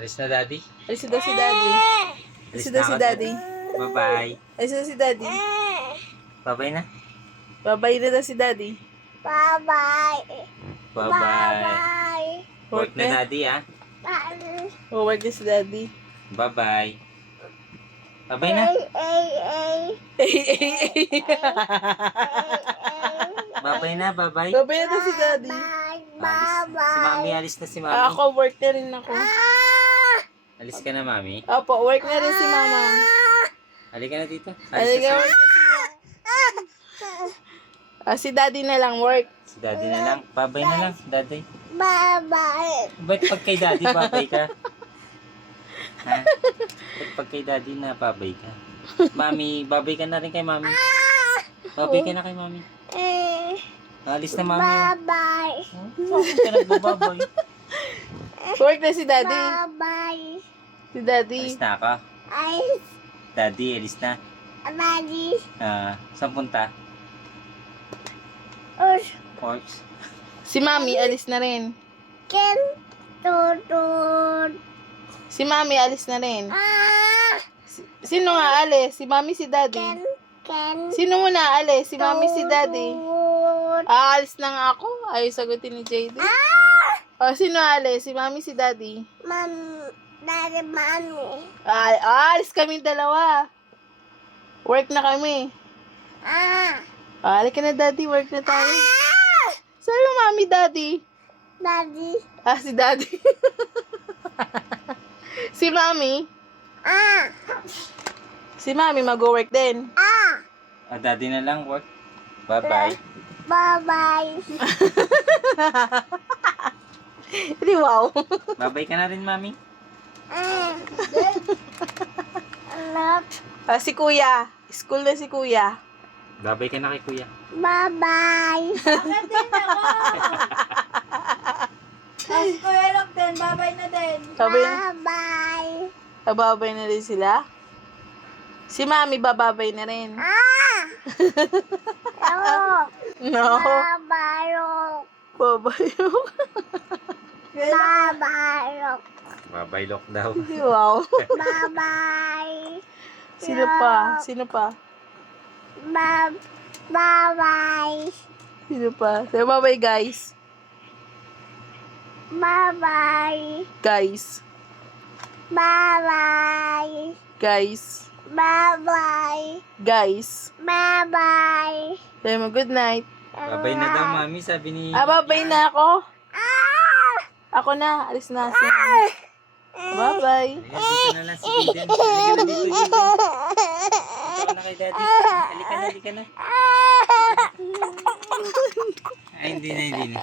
Alis na, Daddy. Alis na daw si Daddy. Alis na daw si Daddy. Bye-bye. Alis na si Daddy. Bye-bye na. Bye-bye na daw si Daddy. Bye-bye. Bye-bye. Bye-bye. Work na, Daddy, ah. Bye. Oh, work na si Daddy. Bye-bye. Bye-bye na. Bye-bye na, bye-bye. Bye-bye na daw si Daddy. Si Mami, alis na si Mami. Ako, work na rin ako. Alis ka na, Mami. Opo, work na rin si Mama. Halika na dito. Halika, na work na si Mama. Si Daddy na lang work. si Daddy na lang. Bye-bye na lang, Daddy. Bye-bye. Ba't pag kay Daddy, bye-bye ka? Ha? Ba't pag kay Daddy na bye-bye ka? Mami, bye-bye ka na rin kay Mami. Bye-bye ka na kay Mami. Alis na, Mami. Bye-bye. Bakit ka nagbababay? Work na si Daddy. Bye-bye. Si Daddy. Alis na ako. Daddy, alis na. Daddy. Saan punta? Porks. Si Mami, alis na rin. Ken. Tutut. Si Mami, alis na rin. Sino nga alis? Si Mami, si Daddy. Ken. Sino muna alis? Si Mami, si Daddy. Tutut. Aalis na nga ako. Ay, sagutin ni JD. O, sino alis? Si Mami, si Daddy. Daddy, Mami. Aalis kami dalawa. Work na kami. Halika na, Daddy. Work na tayo. Saan yung Mami, Daddy? Daddy. Si Daddy. Si Mami. Si Mami mag-work din. Daddy na lang, work. Bye-bye. Bye-bye. Hindi, wow. Bye-bye ka na rin, Mami. Love. Si Kuya. School na si Kuya. Bye-bye ka na kay Kuya. Bye-bye. Bakit din ako? Tapos Kuya Lok din, babay na din. Sabi na, Bye-bye. bababay na rin sila. Si Mami, bababay na rin. Oh. No. Bye-bye. Babay. Bye-bye. Bye-bye, lock daw. Wow. Bye-bye. Sino pa? Sino pa? Bye-bye. Sino pa? Say bye-bye, guys. Bye-bye. Guys. Bye-bye. Guys. Bye-bye. Guys. Bye-bye. Say mo good night. Bye-bye na daw, Mami, sabi ni... Babay na ako. Ako na. Alis na si Mami. Bye-bye. Dito na lang si Aiden. Halika na dito, Aiden. Halika na kay Daddy. Halika na, halika na. Ay, hindi na, hindi na.